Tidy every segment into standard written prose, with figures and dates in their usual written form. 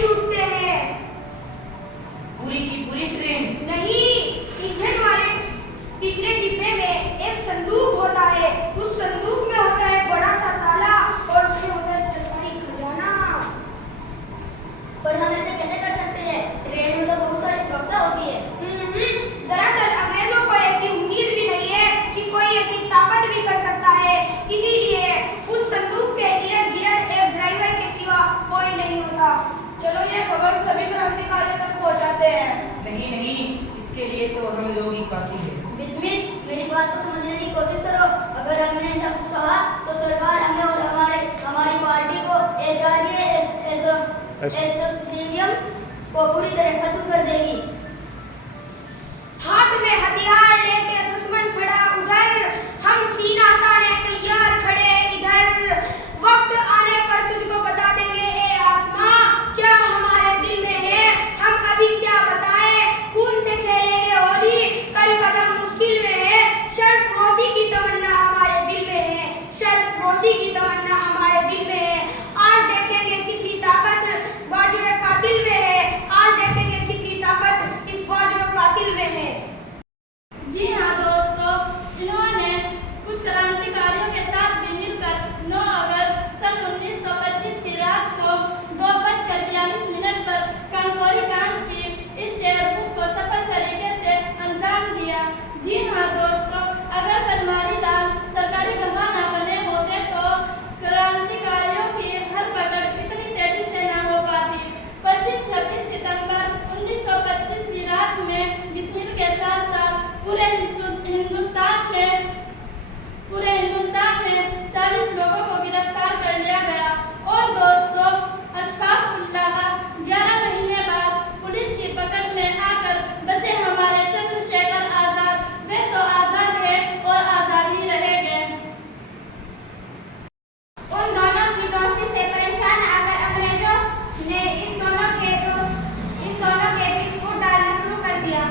Train लूटते हैं। पूरी की पूरी ट्रेन? नहीं, ईंधन वाले पिछले डिब्बे में एक संदूक होता है। उस संदूक में होता है बड़ा सा ताला और उसमें होता है सरकारी खजाना। पर हम ऐसे कैसे कर सकते हैं? ट्रेन में तो बहुत सारी सुरक्षा होती है। दरअसल अंग्रेजों को ऐसी उम्मीद भी नहीं है कि कोई ऐसी ताकत भी कर सकता है, इसीलिए उस संदूक के इर्द गिर्द एक ड्राइवर के सिवा कोई नहीं होता। चलो ये खबर सभी क्रांतिकारियों तक पहुंचाते हैं। नहीं नहीं, इसके लिए तो हम लोग ही काफी हैं। बिस्मिल, मेरी बात को समझने की कोशिश करो। अगर हमने ऐसा कुछ कहा तो सरकार हमें और हमारी पार्टी को एसोसिएलियम को पूरी तरह खत्म कर देगी। हाथ में हथियार लेके दुश्मन खड़ा उधर, हम सीना ताने तैयार खड़े इधर। वक्त आने पर तुझको बता देंगे ए आसमां, क्या हमारे दिल में है हम अभी क्या बताएं। खून से खेलेंगे होली, कल कदम मुश्किल में है। सरफरोशी की तमन्ना हमारे दिल में है, सरफरोशी की तमन्ना हमारे दिल में है। आज देखेंगे कितनी ताकत बाजुए कातिल में है, आज देखेंगे कितनी ताकत इस बाजुए कातिल में है। जी हाँ दोस्तों, इन्होंने कुछ क्रांतिकारियों के साथ भी मिलकर 9 अगस्त सन 1925 की रात को 2:42 पर कंकोरी कांड की इस चेयरबुक को सफल तरीके से अंजाम दिया। जी हाँ दोस्तों, अगर बनवारी लाल सरकारी गंगा न बने होते तो क्रांतिकारियों की धरपकड़ इतनी तेजी से न हो पाती। 25-26 सितंबर 1925 की रात में बिस्मिल के साथ साथ पूरे हिंदुस्तान में 40 लोगों को गिरफ्तार कर लिया गया। और दोस्तों, अशफाक उल्लाह 11 महीने बाद पुलिस की पकड़ में आकर बचे हमारे चंद्रशेखर आजाद, वे तो आजाद है और आजाद ही रहेंगे। उन दोनों की दोस्ती से परेशान आकर अंग्रेजों ने इन दोनों के बिस्कुट डालना शुरू कर दिया।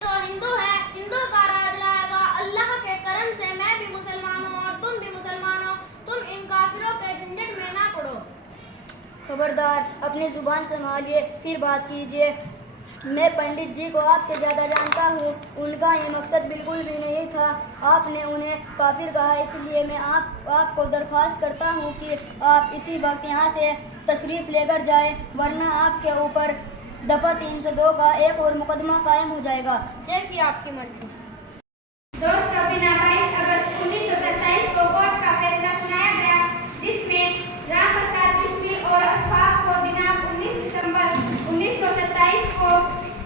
तो हिंदू है, हिंदू का राज रहेगा। अल्लाह के करम से मैं भी मुसलमान हूँ और तुम भी मुसलमान हो। तुम इन काफिरों के झंझट में ना पड़ो। खबरदार, अपनी जुबान संभालिए, फिर बात कीजिए। मैं पंडित जी को आपसे ज़्यादा जानता हूँ। उनका ये मकसद बिल्कुल भी नहीं था। आपने उन्हें काफिर कहा, इसलिए मैं आपको दरख्वास्त करता हूँ कि आप इसी वक्त यहाँ से तशरीफ़ लेकर जाएं, वरना आपके ऊपर दफ़ा 302 का एक और मुकदमा कायम हो जाएगा। जैसी आपकी मर्जी। दोस्तों, बिना 22 अगस्त 1927 को कोर्ट का फैसला सुनाया गया, जिसमें रामप्रसाद बिस्मिल और अशफाक को दिनांक 19 दिसंबर 1927 को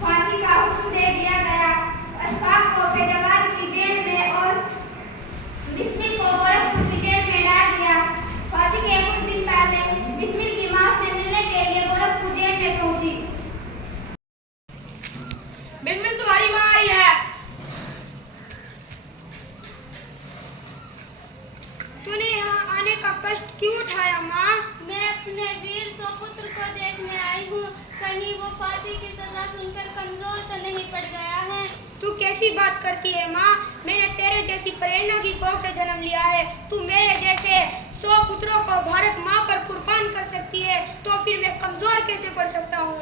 फांसी का हुक्म दे दिया गया। अशफाक को फैजाबाद की जेल में और बिस्मिल को गोरखपुर की जेल में डाल दिया। फांसी के कुछ दिन पहले बिस्मिल की मां से मिलने के लिए गोरखपुर जेल में पहुंची। बिस्मिल, तुम्हारी माँ आई है। तूने यहाँ आने का कष्ट क्यों उठाया माँ? मैं अपने वीर सुपुत्र को देखने आई हूँ। कहीं वो फांसी की सजा सुनकर कमजोर तो नहीं पड़ गया है। तू कैसी बात करती है माँ? मैंने तेरे जैसी प्रेरणा की कोख से जन्म लिया है। तू मेरे जैसे 100 पुत्रों को भारत माँ पर कुर्बान कर सकती है, तो फिर मैं कमजोर कैसे पड़ सकता हूँ?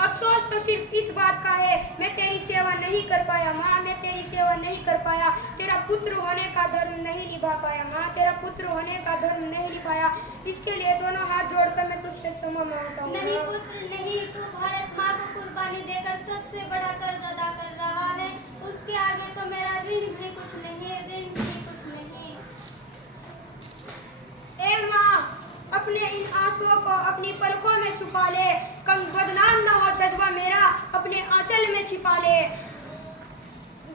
अफसोस तो सिर्फ इस बात का है, मैं तेरी सेवा नहीं कर पाया माँ, मैं तेरी सेवा नहीं कर पाया। तेरा पुत्र होने का धर्म नहीं निभा पाया माँ, तेरा पुत्र होने का धर्म नहीं निभाया। इसके लिए दोनों हाथ जोड़कर मैं तुझसे क्षमा मांगता हूँ। नहीं पुत्र नहीं, तू भारत माँ को कुर्बानी देकर सबसे बड़ा कर्ज अदा कर रहा है। उसके आगे तो मेरा ऋण भी कुछ नहीं, ऋण भी कुछ नहीं। ए माँ, अपने इन आंसुओं को अपनी पलकों में छुपा ले, कम बदनाम न हो जज्बा मेरा अपने आंचल में छिपा ले।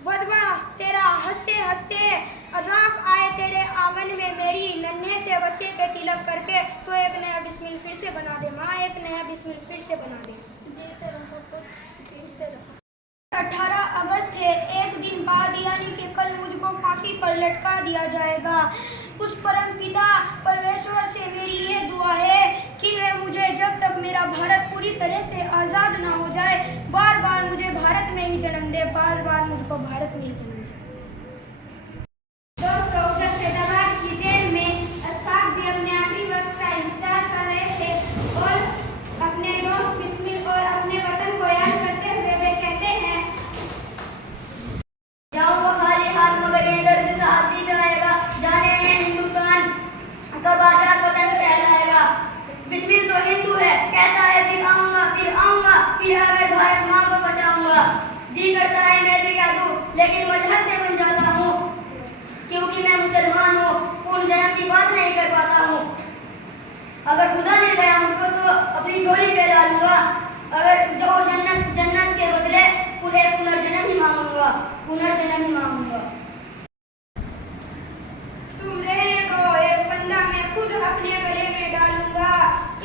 बदवा तेरा हंसते हंसते राख आए तेरे आंगन में मेरी, नन्हे से बच्चे के तिलक करके तो एक नया बिस्मिल फिर से बना दे माँ, एक नया बिस्मिल फिर से बना दे। जीते रहो पुत्र, जीते रहो। 18 अगस्त है, एक दिन बाद यानी कि कल मुझको फांसी पर लटका दिया जाएगा। उस परम पिता परमेश्वर से मेरी ये दुआ है कि वे मुझे जब तक मेरा भारत पूरी तरह से आज़ाद ना हो जाए, बार बार मुझे भारत में ही जन्म दे, बार बार मुझको भारत में ही जन्म दे। दोस्तों, उधर फैजाबाद की जेल में अशफाक भी अपने आखिरी वक्त का इंतजार कर रहे थे और फिर आऊंगा, फिर आकर भारत माँ को बचाऊंगा। जी करता है मैं भी क्या दूं, लेकिन मजहब से बन जाता हूँ, क्योंकि मैं मुसलमान हूँ, पूर्ण जन्म की बात नहीं कर पाता हूँ। अगर खुदा मिल गया मुझको तो अपनी झोली फैला लूंगा, अगर जो जन्नत के बदले पुनर्जन्म ही मांगूंगा, पुनर्जन्म ही मांगूंगा। तुम रहने दो, ये फंदा मैं खुद अपने गले में डालूंगा।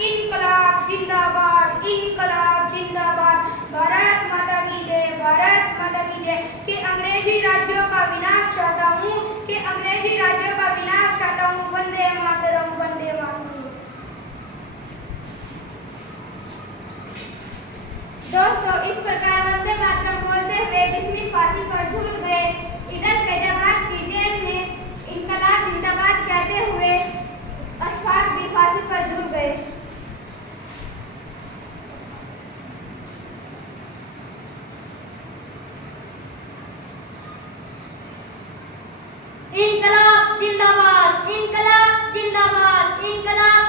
इनकलाब जिंदाबाद, इनकलाब जिंदाबाद, भारत माता की जय, भारत माता की जय। कि अंग्रेजी राज्यों का विनाश चाहता हूँ, कि अंग्रेजी राज्यों का विनाश चाहता हूँ। वंदे मातरम, वंदे मातरम। दोस्तों, इस प्रकार वंदे मातरम बोलते हुए बिस्मिल फांसी पर झूल गए। इधर फैजाबाद की जेल में इनकलाब जिंदाबाद कहते हुए अशफाक भी फांसी पर झूल गए। इनकलाब जिंदाबाद, इनकलाब जिंदाबाद, इनकलाब